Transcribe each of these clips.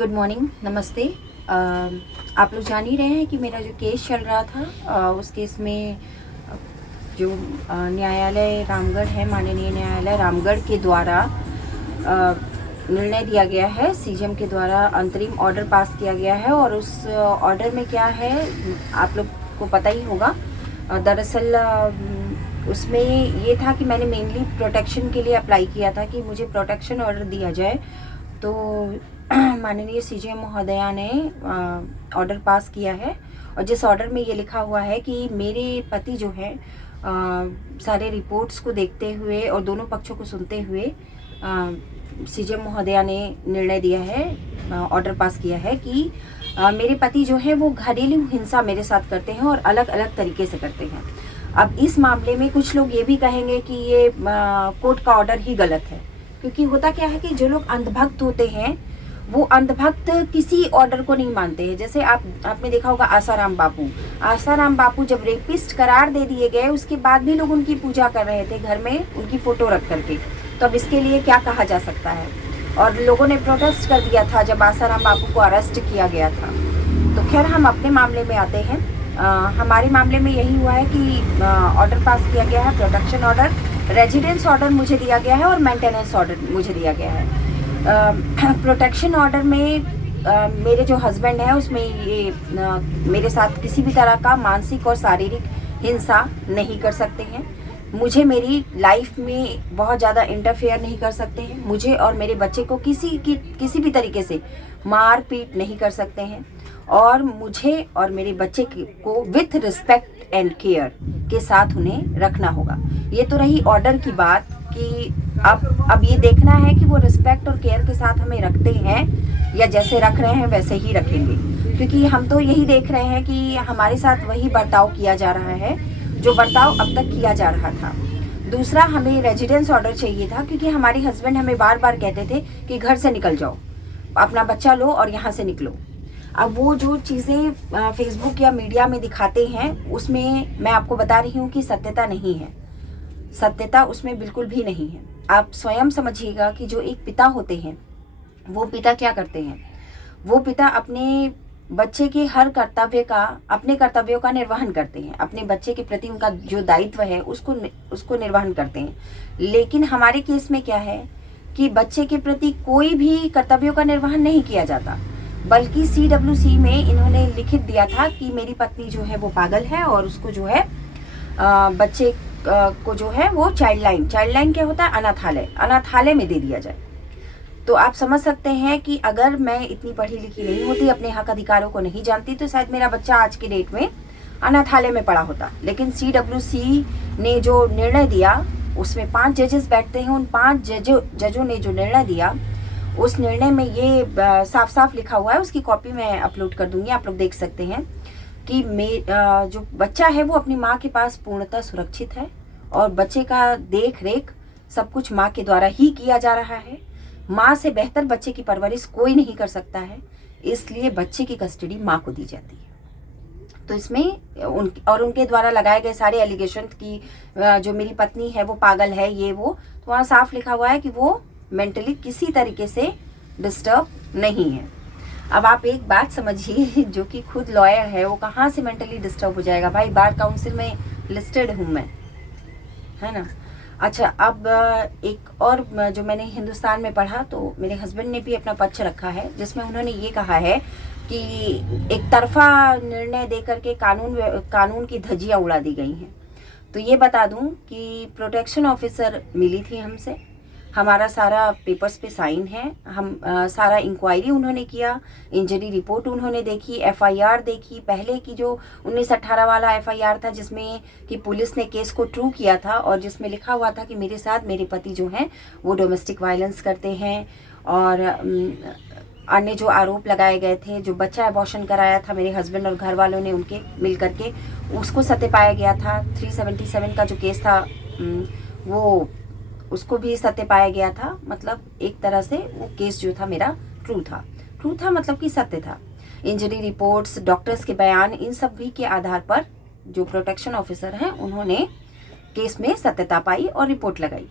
Good morning, नमस्ते। आप लोग जान ही रहे हैं कि मेरा जो केस चल रहा था, उस केस में जो न्यायालय रामगढ़ है, माननीय न्यायालय रामगढ़ के द्वारा निर्णय दिया गया है, सीजेएम के द्वारा अंतरिम ऑर्डर पास किया गया है। और उस ऑर्डर में क्या है आप लोग को पता ही होगा। दरअसल उसमें ये था कि मैंने मेनली प्रोटेक्शन के लिए अप्लाई किया था कि मुझे प्रोटेक्शन ऑर्डर दिया जाए। तो माननीय सीजेएम महोदया ने ऑर्डर पास किया है, और जिस ऑर्डर में ये लिखा हुआ है कि मेरे पति जो है सारे रिपोर्ट्स को देखते हुए और दोनों पक्षों को सुनते हुए सीजेएम महोदया ने निर्णय दिया है, ऑर्डर पास किया है कि मेरे पति जो है वो घरेलू हिंसा मेरे साथ करते हैं और अलग अलग तरीके से करते हैं। अब इस मामले में कुछ लोग ये भी कहेंगे कि ये कोर्ट का ऑर्डर ही गलत है, क्योंकि होता क्या है कि जो लोग अंधभक्त होते हैं वो अंधभक्त किसी ऑर्डर को नहीं मानते हैं। जैसे आपने देखा होगा आसाराम बापू जब रेपिस्ट करार दे दिए गए, उसके बाद भी लोग उनकी पूजा कर रहे थे घर में उनकी फोटो रख करके। तो अब इसके लिए क्या कहा जा सकता है। और लोगों ने प्रोटेस्ट कर दिया था जब आसाराम बापू को अरेस्ट किया गया था। तो खैर हम अपने मामले में आते हैं। हमारे मामले में यही हुआ है कि ऑर्डर पास किया गया है, प्रोटेक्शन ऑर्डर, रेजिडेंस ऑर्डर मुझे दिया गया है और मेंटेनेंस ऑर्डर मुझे दिया गया है। प्रोटेक्शन ऑर्डर में मेरे जो हस्बैंड है उसमें ये मेरे साथ किसी भी तरह का मानसिक और शारीरिक हिंसा नहीं कर सकते हैं। मुझे मेरी लाइफ में बहुत ज़्यादा इंटरफेयर नहीं कर सकते हैं। मुझे और मेरे बच्चे को किसी भी तरीके से मार पीट नहीं कर सकते हैं। और मुझे और मेरे बच्चे को विथ रिस्पेक्ट एंड केयर के साथ उन्हें रखना होगा। ये तो रही ऑर्डर की बात कि अब ये देखना है कि वो रिस्पेक्ट और केयर के साथ हमें रखते हैं या जैसे रख रहे हैं वैसे ही रखेंगे, क्योंकि हम तो यही देख रहे हैं कि हमारे साथ वही बर्ताव किया जा रहा है जो बर्ताव अब तक किया जा रहा था। दूसरा, हमें रेजिडेंस ऑर्डर चाहिए था, क्योंकि हमारे हस्बैंड हमें बार बार कहते थे कि घर से निकल जाओ, अपना बच्चा लो और यहाँ से निकलो। अब वो जो चीज़ें फेसबुक या मीडिया में दिखाते हैं उसमें मैं आपको बता रही हूँ कि सत्यता नहीं है, सत्यता उसमें बिल्कुल भी नहीं है। आप स्वयं समझिएगा कि जो एक पिता होते हैं वो पिता क्या करते हैं। वो पिता अपने बच्चे के हर अपने कर्तव्यों का निर्वहन करते हैं, अपने बच्चे के प्रति उनका जो दायित्व है उसको निर्वहन करते हैं। लेकिन हमारे केस में क्या है कि बच्चे के प्रति कोई भी कर्तव्यों का निर्वहन नहीं किया जाता, बल्कि CWC में इन्होंने लिखित दिया था कि मेरी पत्नी जो है वो पागल है और उसको जो है बच्चे को जो है वो चाइल्ड लाइन क्या होता है, अनाथालय में दे दिया जाए। तो आप समझ सकते हैं कि अगर मैं इतनी पढ़ी लिखी नहीं होती, अपने हक अधिकारों को नहीं जानती, तो शायद मेरा बच्चा आज के डेट में अनाथालय में पड़ा होता। लेकिन CWC ने जो निर्णय दिया उसमें 5 जजेस बैठते हैं। उन 5 जजों ने जो निर्णय दिया उस निर्णय में ये साफ साफ लिखा हुआ है, उसकी कॉपी मैं अपलोड कर दूंगी, आप लोग देख सकते हैं कि जो बच्चा है वो अपनी माँ के पास पूर्णतः सुरक्षित है और बच्चे का देख रेख सब कुछ माँ के द्वारा ही किया जा रहा है। माँ से बेहतर बच्चे की परवरिश कोई नहीं कर सकता है, इसलिए बच्चे की कस्टडी माँ को दी जाती है। तो इसमें उनके द्वारा लगाए गए सारे एलिगेशन की जो मेरी पत्नी है वो पागल है ये वो, तो वहाँ साफ लिखा हुआ है कि वो मेंटली किसी तरीके से डिस्टर्ब नहीं है। अब आप एक बात समझिए, जो कि खुद लॉयर है वो कहाँ से मेंटली डिस्टर्ब हो जाएगा। भाई बार काउंसिल में लिस्टेड हूँ मैं, है ना। अच्छा, अब एक और जो मैंने हिंदुस्तान में पढ़ा तो मेरे हस्बैंड ने भी अपना पक्ष रखा है, जिसमें उन्होंने ये कहा है कि एक तरफा निर्णय दे करके कानून की धज्जियाँ उड़ा दी गई हैं। तो ये बता दूं कि प्रोटेक्शन ऑफिसर मिली थी हमसे, हमारा सारा पेपर्स पे साइन है, हम सारा इंक्वायरी उन्होंने किया, इंजरी रिपोर्ट उन्होंने देखी, FIR देखी, पहले की जो 1918 वाला FIR था जिसमें कि पुलिस ने केस को ट्रू किया था और जिसमें लिखा हुआ था कि मेरे साथ मेरे पति जो हैं वो डोमेस्टिक वायलेंस करते हैं। और अन्य जो आरोप लगाए गए थे, जो बच्चा अबॉर्शन कराया था मेरे हस्बैंड और घर वालों ने उनके मिल करके, उसको सत्य पाया गया था। 377 का जो केस था वो उसको भी सत्य पाया गया था। मतलब एक तरह से वो केस जो था मेरा ट्रू था, मतलब कि सत्य था। इंजरी रिपोर्ट्स, डॉक्टर्स के बयान, इन सब भी के आधार पर जो प्रोटेक्शन ऑफिसर हैं उन्होंने केस में सत्यता पाई और रिपोर्ट लगाई।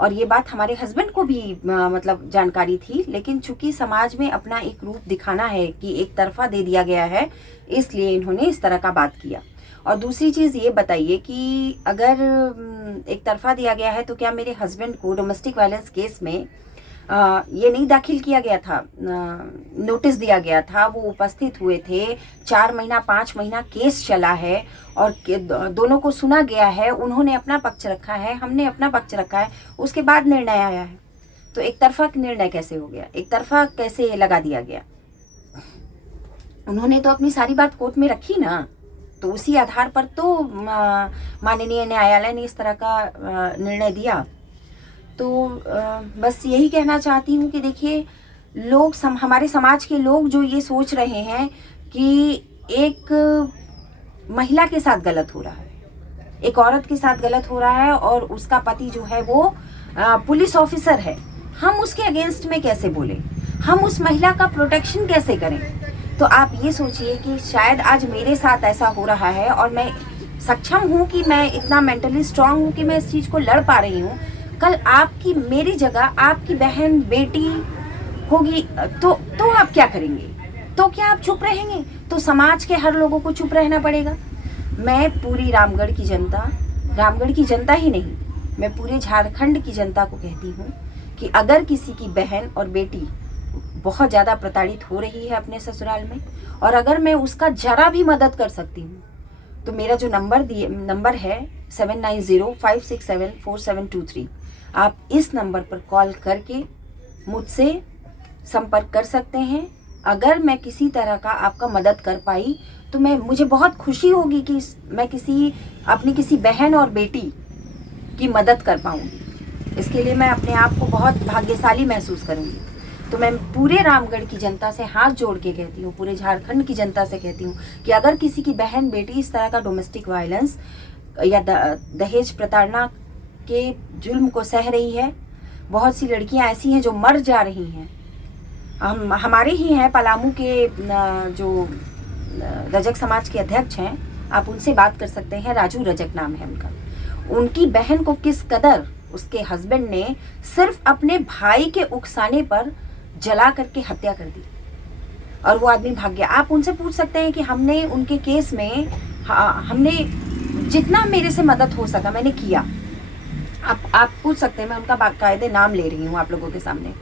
और ये बात हमारे हस्बैंड को भी मतलब जानकारी थी, लेकिन चूंकि समाज में अपना एक रूप दिखाना है कि एक तरफा दे दिया गया है, इसलिए इन्होंने इस तरह का बात किया। और दूसरी चीज़ ये बताइए कि अगर एक तरफा दिया गया है तो क्या मेरे हस्बैंड को डोमेस्टिक वायलेंस केस में ये नहीं दाखिल किया गया था, नोटिस दिया गया था, वो उपस्थित हुए थे, 4 महीना 5 महीना केस चला है और दोनों को सुना गया है, उन्होंने अपना पक्ष रखा है, हमने अपना पक्ष रखा है, उसके बाद निर्णय आया है। तो एक तरफा निर्णय कैसे हो गया, एक तरफा कैसे लगा दिया गया? उन्होंने तो अपनी सारी बात कोर्ट में रखी ना, तो उसी आधार पर तो माननीय न्यायालय ने इस तरह का निर्णय दिया। तो बस यही कहना चाहती हूँ कि देखिए, लोग हमारे समाज के लोग जो ये सोच रहे हैं कि एक महिला के साथ गलत हो रहा है, एक औरत के साथ गलत हो रहा है और उसका पति जो है वो पुलिस ऑफिसर है, हम उसके अगेंस्ट में कैसे बोले, हम उस महिला का प्रोटेक्शन कैसे करें? तो आप ये सोचिए कि शायद आज मेरे साथ ऐसा हो रहा है और मैं सक्षम हूँ कि मैं इतना मेंटली स्ट्रांग हूँ कि मैं इस चीज़ को लड़ पा रही हूँ। कल आपकी मेरी जगह आपकी बहन बेटी होगी तो आप क्या करेंगे? तो क्या आप चुप रहेंगे? तो समाज के हर लोगों को चुप रहना पड़ेगा। मैं पूरी रामगढ़ की जनता ही नहीं, मैं पूरे झारखंड की जनता को कहती हूँ कि अगर किसी की बहन और बेटी बहुत ज़्यादा प्रताड़ित हो रही है अपने ससुराल में, और अगर मैं उसका जरा भी मदद कर सकती हूँ, तो मेरा जो नंबर है 7905674723, आप इस नंबर पर कॉल करके मुझसे संपर्क कर सकते हैं। अगर मैं किसी तरह का आपका मदद कर पाई तो मुझे बहुत खुशी होगी कि मैं अपनी किसी बहन और बेटी की मदद कर पाऊंगी। इसके लिए मैं अपने आप को बहुत भाग्यशाली महसूस करूंगी। तो मैं पूरे रामगढ़ की जनता से हाथ जोड़ के कहती हूँ, पूरे झारखंड की जनता से कहती हूँ कि अगर किसी की बहन बेटी इस तरह का डोमेस्टिक वायलेंस या दहेज प्रताड़ना के जुल्म को सह रही है, बहुत सी लड़कियां ऐसी हैं जो मर जा रही हैं। हमारे ही हैं पलामू के जो रजक समाज के अध्यक्ष हैं, आप उनसे बात कर सकते हैं, राजू रजक नाम है उनका। उनकी बहन को किस कदर उसके हस्बैंड ने सिर्फ अपने भाई के उकसाने पर जला करके हत्या कर दी और वो आदमी भाग गया। आप उनसे पूछ सकते हैं कि हमने उनके केस में हमने जितना मेरे से मदद हो सका मैंने किया। आप पूछ सकते हैं, मैं उनका बाकायदे नाम ले रही हूँ आप लोगों के सामने।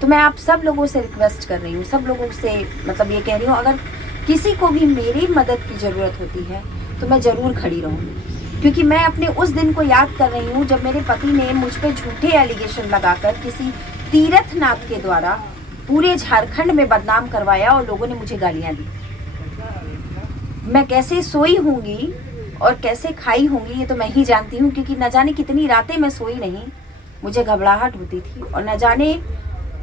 तो मैं आप सब लोगों से रिक्वेस्ट कर रही हूँ, सब लोगों से मतलब ये कह रही हूँ, अगर किसी को भी मेरी मदद की ज़रूरत होती है तो मैं ज़रूर खड़ी रहूँगी, क्योंकि मैं अपने उस दिन को याद कर रही हूँ जब मेरे पति ने मुझ पर झूठे एलिगेशन लगाकर किसी तीर्थनाथ के द्वारा पूरे झारखंड में बदनाम करवाया और लोगों ने मुझे गालियाँ दी। मैं कैसे सोई होंगी और कैसे खाई होंगी ये तो मैं ही जानती हूँ, क्योंकि न जाने कितनी रातें मैं सोई नहीं, मुझे घबराहट होती थी, और न जाने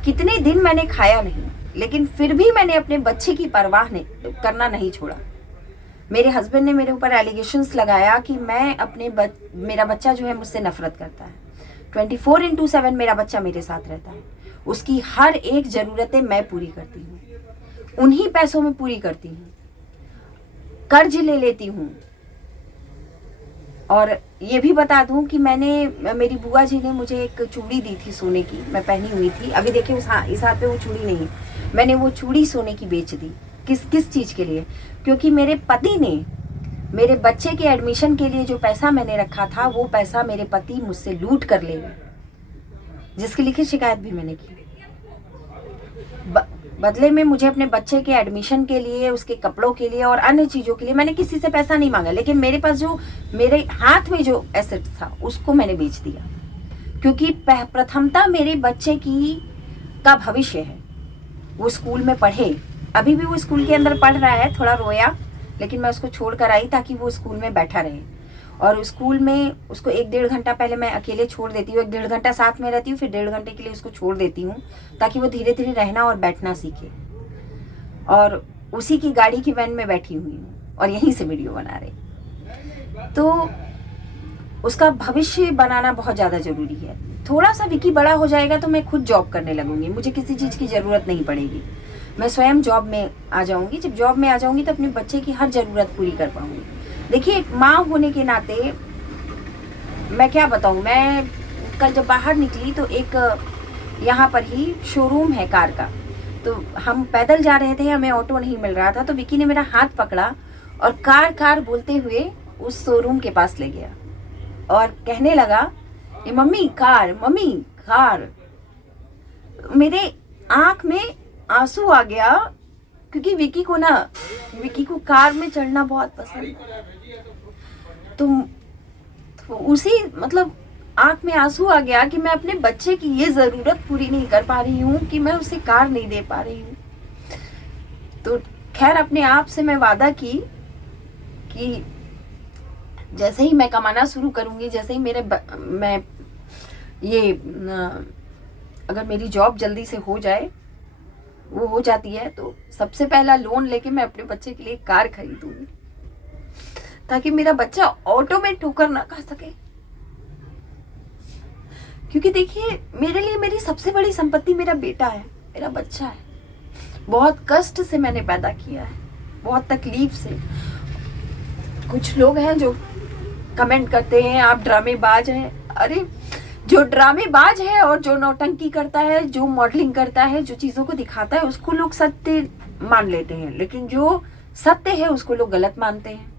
कितने दिन मैंने खाया नहीं, लेकिन फिर भी मैंने अपने बच्चे की परवाह करना नहीं छोड़ा। मेरे हस्बैंड ने मेरे ऊपर एलिगेशंस लगाया कि मैं मेरा बच्चा जो है मुझसे नफरत करता है। 24/7 मेरा बच्चा मेरे साथ रहता है, उसकी हर एक ज़रूरतें मैं पूरी करती हूँ, उन्हीं पैसों में पूरी करती हूँ, कर्ज ले लेती हूँ। और ये भी बता दूं कि मेरी बुआ जी ने मुझे एक चूड़ी दी थी सोने की, मैं पहनी हुई थी। अभी देखिए इस हाथ पे वो चूड़ी नहीं, मैंने वो चूड़ी सोने की बेच दी। किस चीज़ के लिए? क्योंकि मेरे पति ने मेरे बच्चे के एडमिशन के लिए जो पैसा मैंने रखा था वो पैसा मेरे पति मुझसे लूट कर ले गए, जिसकी लिखित शिकायत भी मैंने की। बदले में मुझे अपने बच्चे के एडमिशन के लिए, उसके कपड़ों के लिए और अन्य चीज़ों के लिए मैंने किसी से पैसा नहीं मांगा, लेकिन मेरे पास जो मेरे हाथ में जो एसेट था उसको मैंने बेच दिया, क्योंकि प्रथमता मेरे बच्चे का भविष्य है। वो स्कूल में पढ़े, अभी भी वो स्कूल के अंदर पढ़ रहा है, थोड़ा रोया, लेकिन मैं उसको छोड़ कर आई ताकि वो स्कूल में बैठा रहे। और स्कूल में उसको 1-1.5 घंटा पहले मैं अकेले छोड़ देती हूँ, 1-1.5 घंटा साथ में रहती हूँ, फिर 1.5 घंटे के लिए उसको छोड़ देती हूँ ताकि वो धीरे धीरे रहना और बैठना सीखे। और उसी की गाड़ी की वैन में बैठी हुई हूँ और यहीं से वीडियो बना रही। तो उसका भविष्य बनाना बहुत ज़्यादा ज़रूरी है। थोड़ा सा विकी बड़ा हो जाएगा तो मैं खुद जॉब करने लगूंगी, मुझे किसी चीज़ की ज़रूरत नहीं पड़ेगी, मैं स्वयं जॉब में आ जाऊंगी। जब जॉब में आ जाऊंगी तो अपने बच्चे की हर ज़रूरत पूरी कर पाऊंगी। देखिए, एक माँ होने के नाते मैं क्या बताऊं, मैं कल जब बाहर निकली तो एक यहाँ पर ही शोरूम है कार का, तो हम पैदल जा रहे थे, हमें ऑटो नहीं मिल रहा था, तो विकी ने मेरा हाथ पकड़ा और कार कार बोलते हुए उस शोरूम के पास ले गया और कहने लगा ये मम्मी कार, मम्मी कार। मेरे आँख में आंसू आ गया, क्योंकि विकी को कार में चढ़ना बहुत पसंद है। तो उसी मतलब आँख में आंसू आ गया कि मैं अपने बच्चे की ये ज़रूरत पूरी नहीं कर पा रही हूँ कि मैं उसे कार नहीं दे पा रही हूँ। तो खैर अपने आप से मैं वादा की कि जैसे ही मैं कमाना शुरू करूँगी, जैसे ही अगर मेरी जॉब जल्दी से हो जाए, वो हो जाती है, तो सबसे पहला लोन लेके मैं अपने बच्चे के लिए कार खरीदूंगी, ताकि मेरा बच्चा ऑटो में ठोकर ना खा सके। क्योंकि देखिए मेरे लिए मेरी सबसे बड़ी संपत्ति मेरा बेटा है, मेरा बच्चा है। बहुत कष्ट से मैंने पैदा किया है, बहुत तकलीफ से। कुछ लोग हैं जो कमेंट करते हैं आप ड्रामेबाज हैं। अरे जो ड्रामेबाज है और जो नौटंकी करता है, जो मॉडलिंग करता है, जो चीज़ों को दिखाता है, उसको लोग सत्य मान लेते हैं, लेकिन जो सत्य है उसको लोग गलत मानते हैं।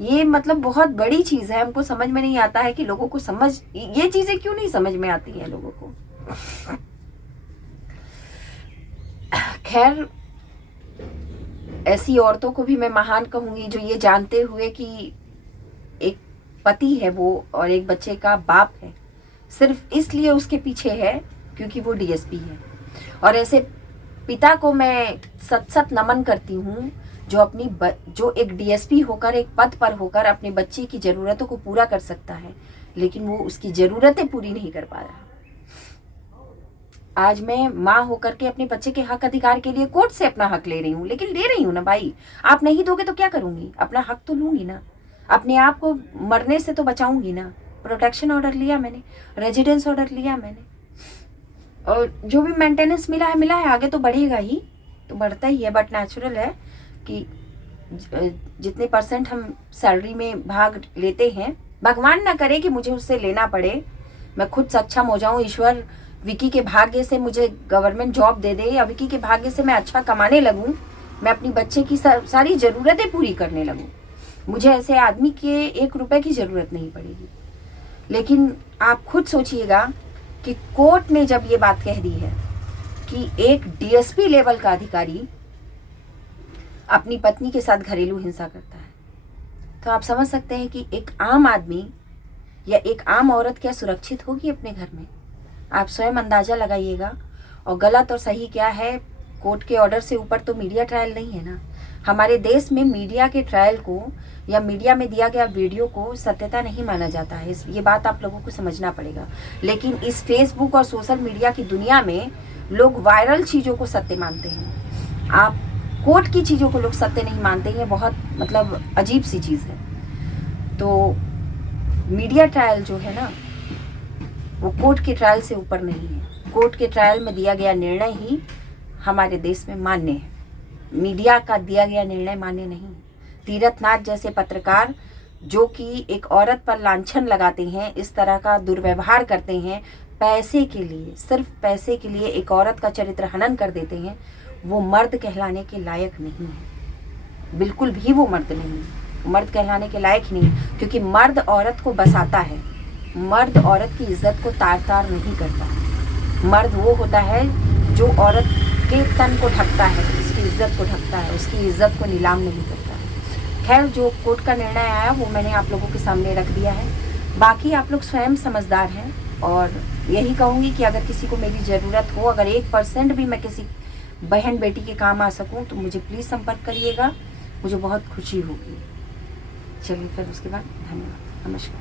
ये मतलब बहुत बड़ी चीज़ है। हमको समझ में नहीं आता है कि लोगों को ये चीज़ें क्यों नहीं समझ में आती हैं लोगों को। खैर ऐसी औरतों को भी मैं महान कहूँगी जो ये जानते हुए कि एक पति है वो और एक बच्चे का बाप है, सिर्फ इसलिए उसके पीछे है क्योंकि वो डीएसपी है। और ऐसे पिता को मैं सत नमन करती हूँ जो एक डीएसपी होकर, एक पद पर होकर अपने बच्चे की ज़रूरतों को पूरा कर सकता है, लेकिन वो उसकी ज़रूरतें पूरी नहीं कर पा रहा। आज मैं माँ होकर के अपने बच्चे के हक अधिकार के लिए कोर्ट से अपना हक ले रही हूँ, लेकिन ले रही हूँ ना भाई। आप नहीं दोगे तो क्या करूँगी? अपना हक तो लूँगी ना, अपने आप को मरने से तो बचाऊंगी ना। प्रोटेक्शन ऑर्डर लिया मैंने, रेजिडेंस ऑर्डर लिया मैंने, और जो भी मेंटेनेंस मिला है, आगे तो बढ़ेगा ही, तो बढ़ता ही है। बट नेचुरल है कि जितने % हम सैलरी में भाग लेते हैं, भगवान ना करे कि मुझे उससे लेना पड़े, मैं खुद सक्षम हो जाऊं। ईश्वर विकी के भाग्य से मुझे गवर्नमेंट जॉब दे दे, या विकी के भाग्य से मैं अच्छा कमाने लगूं, मैं अपनी बच्चे की सारी ज़रूरतें पूरी करने लगूं, मुझे ऐसे आदमी के 1 रुपए की ज़रूरत नहीं पड़ेगी। लेकिन आप खुद सोचिएगा कि कोर्ट ने जब ये बात कह दी है कि एक डीएसपी लेवल का अधिकारी अपनी पत्नी के साथ घरेलू हिंसा करता है, तो आप समझ सकते हैं कि एक आम आदमी या एक आम औरत क्या सुरक्षित होगी अपने घर में? आप स्वयं अंदाजा लगाइएगा। और गलत और सही क्या है, कोर्ट के ऑर्डर से ऊपर तो मीडिया ट्रायल नहीं है ना। हमारे देश में मीडिया के ट्रायल को या मीडिया में दिया गया वीडियो को सत्यता नहीं माना जाता है, ये बात आप लोगों को समझना पड़ेगा। लेकिन इस फेसबुक और सोशल मीडिया की दुनिया में लोग वायरल चीज़ों को सत्य मानते हैं। आप कोर्ट की चीज़ों को लोग सत्य नहीं मानते हैं, बहुत मतलब अजीब सी चीज़ है। तो मीडिया ट्रायल जो है ना, वो कोर्ट के ट्रायल से ऊपर नहीं है। कोर्ट के ट्रायल में दिया गया निर्णय ही हमारे देश में मान्य है, मीडिया का दिया गया निर्णय मान्य नहीं। तीरथनाथ जैसे पत्रकार जो कि एक औरत पर लांछन लगाते हैं, इस तरह का दुर्व्यवहार करते हैं, पैसे के लिए, सिर्फ पैसे के लिए एक औरत का चरित्र हनन कर देते हैं, वो मर्द कहलाने के लायक नहीं है। बिल्कुल भी वो मर्द नहीं है, मर्द कहलाने के लायक ही नहीं, क्योंकि मर्द औरत को बसाता है, मर्द औरत की इज्जत को तार तार नहीं करता। मर्द वो होता है जो औरत के तन को ढकता है, उसकी इज्जत को ढकता है, उसकी इज्जत को नीलाम नहीं करता है। खैर जो कोर्ट का निर्णय आया वो मैंने आप लोगों के सामने रख दिया है। बाकी आप लोग स्वयं समझदार हैं, और यही कहूँगी कि अगर किसी को मेरी ज़रूरत हो, अगर 1% भी मैं किसी बहन बेटी के काम आ सकूं, तो मुझे प्लीज़ संपर्क करिएगा, मुझे बहुत खुशी होगी। चलिए फिर उसके बाद धन्यवाद, नमस्कार।